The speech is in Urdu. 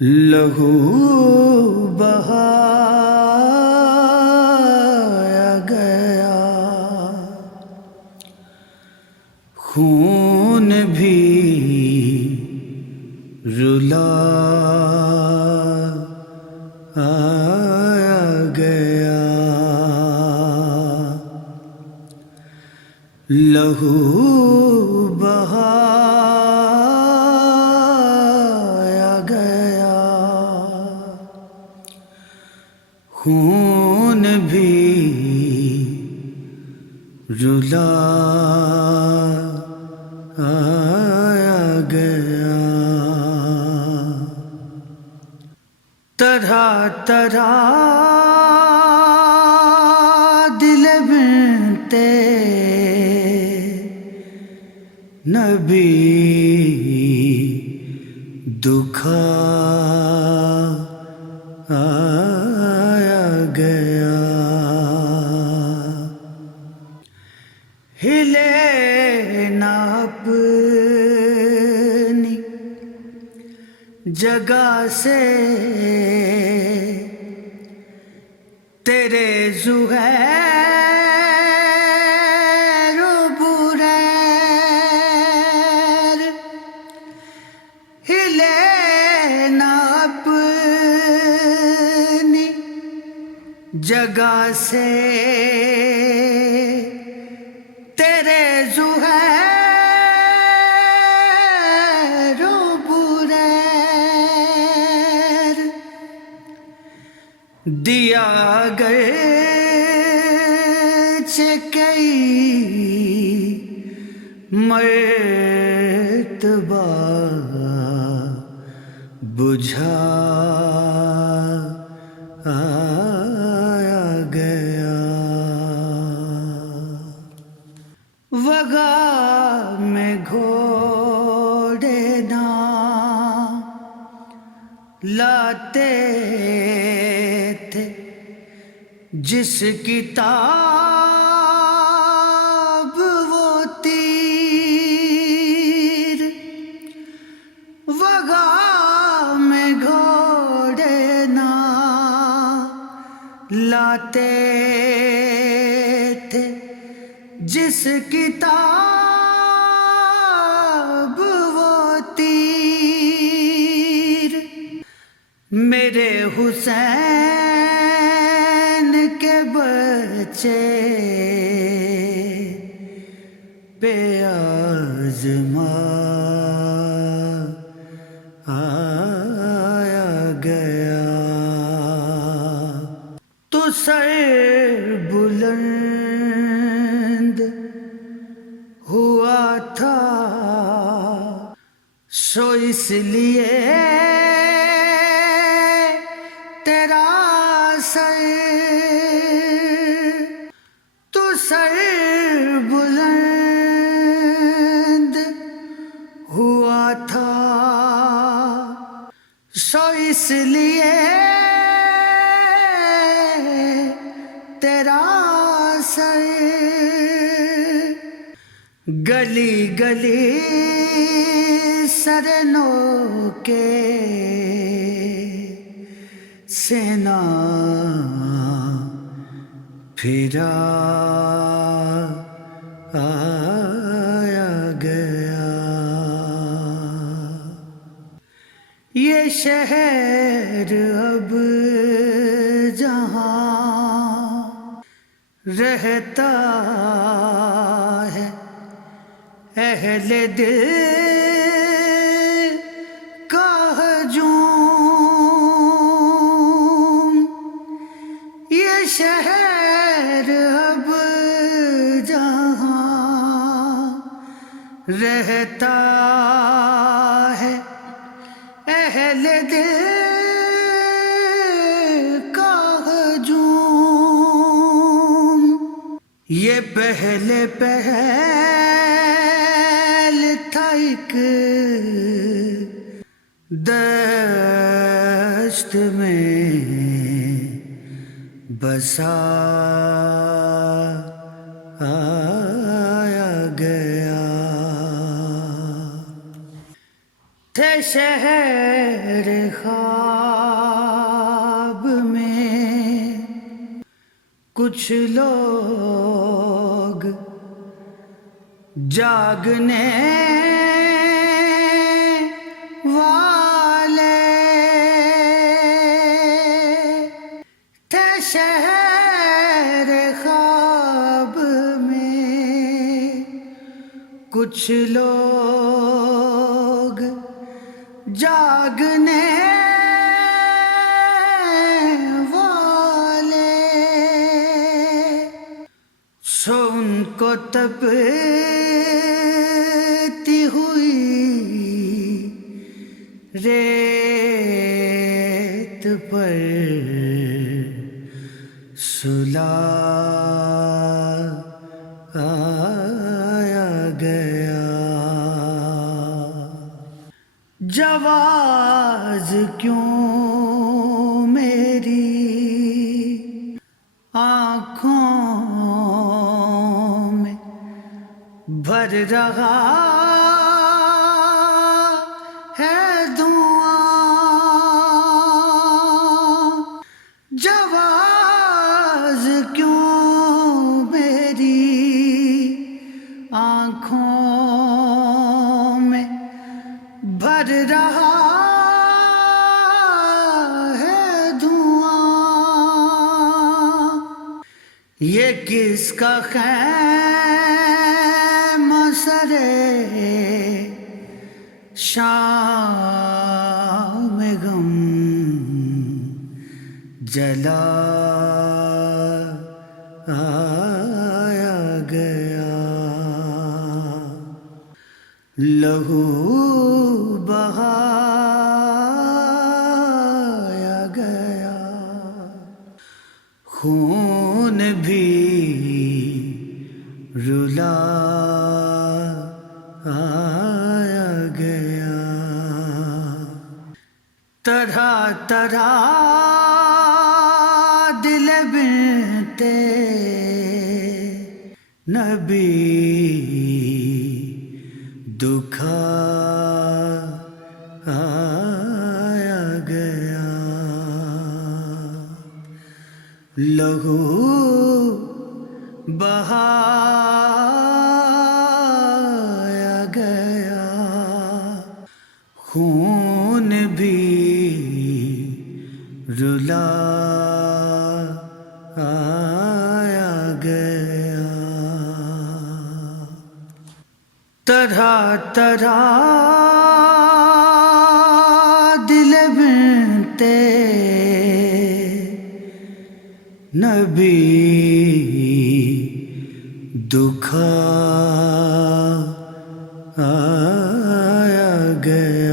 لہو بہایا گیا، خون بھی رلایا گیا، لہو بہایا گیا، خون بھی رلایا گیا، طرح طرح دل بنتے نبی دکھایا گیا، ہلے نہ اپنی جگہ سے تیرے زہیر و بریر، ہلے نہ اپنی جگہ سے تیرے زہیر و بریر، دیا گرچہ کئی مرتبہ بجھایا گیا، وغا میں گھوڑے نہ لاتے تھے، جس کتاب وہ تیر، وغا میں گھوڑے نہ لاتے تھے، جس کتاب وہ تیر، میرے حسین کے بچے پہ آزمایا گیا، تو سر بلند ہوا تھا سو اس لیے تیرا سر، تو سر بلند ہوا تھا سو اس لیے تیرا سر، گلی گلی سر نوکے سینہ پھرایا گیا، یہ شہر اب جہاں رہتا ہے اہل دل کا ہجوم، یہ شہر اب جہاں رہتا ہے اہل دل کا ہجوم، یہ پہلے پہل تھا ایک دشت میں بسایا گیا، تھے شہر خواب میں کچھ لوگ جاگنے والے تھے شہر خواب میں کچھ لوگ جاگنے والے سو ان کو تپتی ہوئی ریت پر سلایا گیا جواز کیوں میری آنکھوں میں بھر رہا ہے دھواں جواز کیوں میری آنکھوں میں بھر رہا ہے دھواں یہ کس کا خیمہ سرے شام غم جلایا گیا لہو بہایا گیا خون بھی رلایا گیا طرح طرح دل بنتے نبی دکھایا گیا لہو بہایا گیا خون بھی رلایا گیا طرح طرح دل بنتے نبی دکھایا گیا